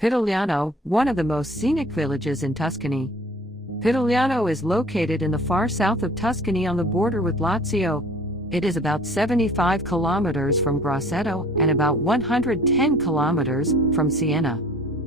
Pitigliano, one of the most scenic villages in Tuscany. Pitigliano is located in the far south of Tuscany on the border with Lazio. It is about 75 kilometers from Grosseto and about 110 kilometers from Siena.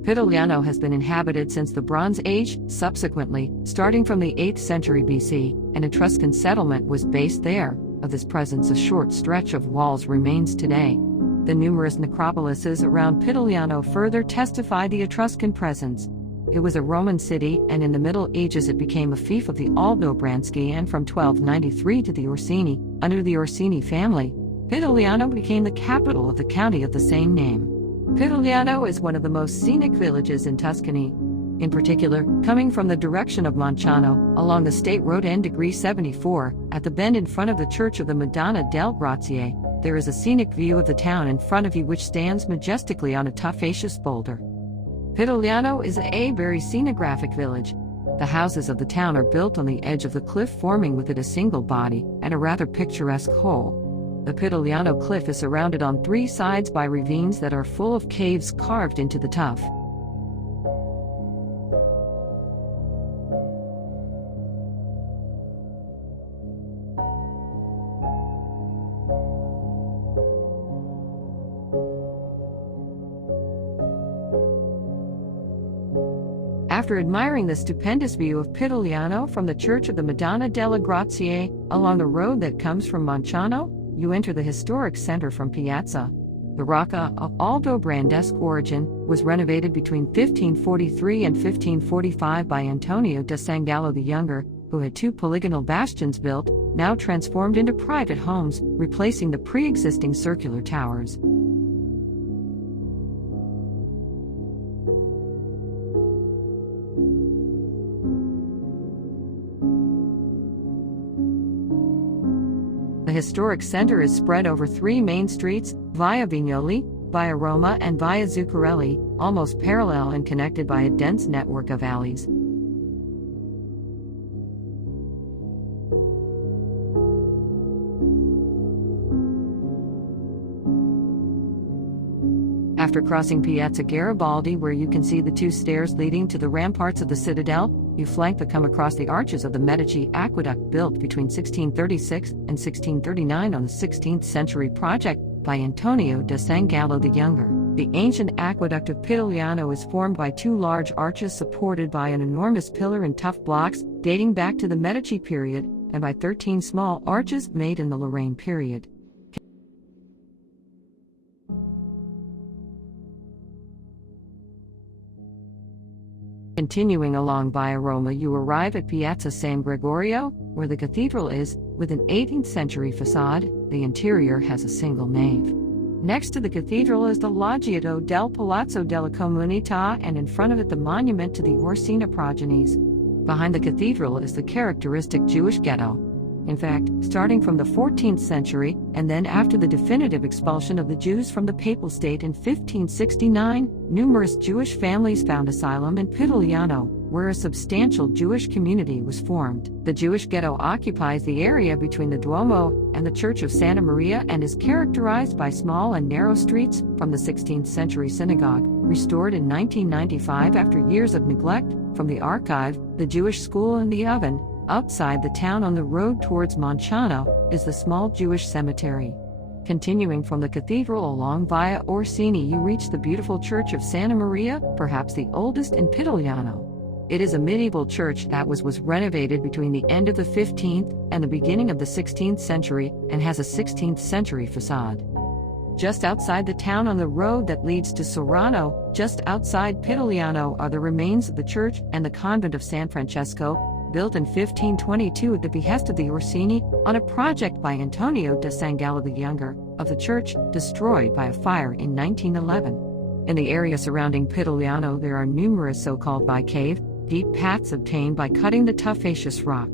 Pitigliano has been inhabited since the Bronze Age, subsequently, starting from the 8th century BC, an Etruscan settlement was based there. Of this presence, a short stretch of walls remains today. The numerous necropolises around Pitigliano further testify the Etruscan presence. It was a Roman city, and in the Middle Ages it became a fief of the Aldobrandski, and from 1293 to the Orsini, under the Orsini family, Pitigliano became the capital of the county of the same name. Pitigliano is one of the most scenic villages in Tuscany. In particular, coming from the direction of Montepulciano, along the State Road N-74, at the bend in front of the Church of the Madonna del Grazie, there is a scenic view of the town in front of you which stands majestically on a tufaceous boulder. Pitigliano is a very scenographic village. The houses of the town are built on the edge of the cliff, forming with it a single body and a rather picturesque whole. The Pitigliano cliff is surrounded on three sides by ravines that are full of caves carved into the tuff. After admiring the stupendous view of Pitigliano from the Church of the Madonna delle Grazie, along the road that comes from Montepulciano, you enter the historic center from Piazza. The Rocca, of Aldobrandesque origin, was renovated between 1543 and 1545 by Antonio da San Gallo the Younger, who had two polygonal bastions built, now transformed into private homes, replacing the pre-existing circular towers. The historic center is spread over three main streets, Via Vignoli, Via Roma and Via Zuccarelli, almost parallel and connected by a dense network of alleys. After crossing Piazza Garibaldi, where you can see the two stairs leading to the ramparts of the citadel, you flank the come across the arches of the Medici aqueduct, built between 1636 and 1639 on the 16th century project by Antonio da San Gallo the Younger. The ancient aqueduct of Pitigliano is formed by two large arches supported by an enormous pillar and tough blocks dating back to the Medici period, and by 13 small arches made in the Lorraine period. Continuing along Via Roma, you arrive at Piazza San Gregorio, where the cathedral is, with an 18th century facade. The interior has a single nave. Next to the cathedral is the Loggiato del Palazzo della Comunità, and in front of it the monument to the Orsini progenies. Behind the cathedral is the characteristic Jewish ghetto. In fact, starting from the 14th century, and then after the definitive expulsion of the Jews from the Papal State in 1569, numerous Jewish families found asylum in Pitigliano, where a substantial Jewish community was formed. The Jewish ghetto occupies the area between the Duomo and the Church of Santa Maria and is characterized by small and narrow streets. From the 16th century synagogue, restored in 1995 after years of neglect, from the archive, the Jewish school and the oven. Outside the town on the road towards Montepulciano is the small Jewish cemetery. Continuing from the cathedral along Via Orsini, you reach the beautiful Church of Santa Maria, perhaps the oldest in Pitigliano. It is a medieval church that was renovated between the end of the 15th and the beginning of the 16th century, and has a 16th century facade. Just outside the town on the road that leads to Sorano, just outside Pitigliano, are the remains of the church and the convent of San Francesco, built in 1522 at the behest of the Orsini, on a project by Antonio da San Gallo the Younger, of the church, destroyed by a fire in 1911. In the area surrounding Pitigliano there are numerous so-called bi-cave, deep paths obtained by cutting the tufaceous rock.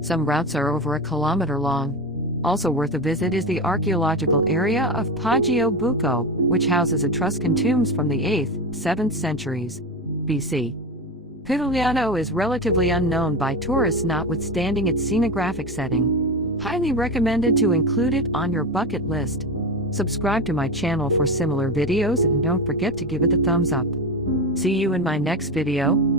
Some routes are over 1 kilometer long. Also worth a visit is the archaeological area of Poggio Bucco, which houses Etruscan tombs from the 8th, 7th centuries BC. Pitigliano is relatively unknown by tourists, notwithstanding its scenographic setting. Highly recommended to include it on your bucket list. Subscribe to my channel for similar videos and don't forget to give it a thumbs up. See you in my next video.